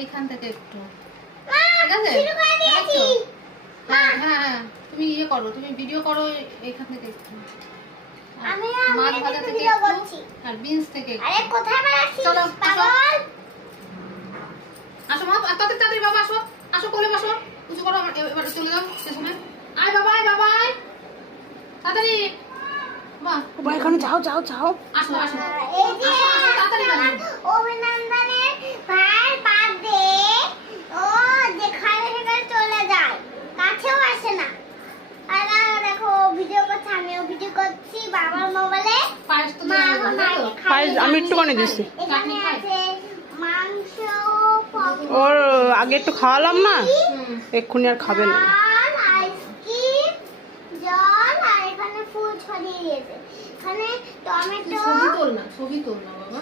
এইখান থেকে একটু ঠিক আছে। হ্যাঁ হ্যাঁ তুমি ইয়ে করো, তুমি ভিডিও করো এইখান থেকে একটু। মাছ ভাজা থেকে একটু আর বিনস থেকে একটু। চলো আসো মা, তাড়াতাড়ি বাবা আসো, আসো কোলে বসো, উঁচু করো, এবার চলে যাও স্টেশনে। আয় বাবা, আয় বাবা, আয় তাড়াতাড়ি। মা এখানে যাও যাও যাও। আসো আসো তাড়াতাড়ি বাবা। অভিনন্দনের ভাইয়ের বার্থডে, ও যেখানে সেখানে চলে যায়, কাছেও আসে না। আর দেখো ভিডিও করছে, আমিও ভিডিও করছি বাবার মোবাইলে। পায়েস তো মা দেওয়া এখন হলো, তাই তো? পায়েস আমি একটু বানিয়ে দিচ্ছি। এখানে আছে মাংস, ওর আগে একটু খাওয়ালাম না, হুম। এক্ষুনি আর খাবে না। জল, আইসক্রিম, জল, আর এখানে ফুল ছড়িয়ে দিয়েছে। এখানে টমেটো, ছবি তোল না বাবা।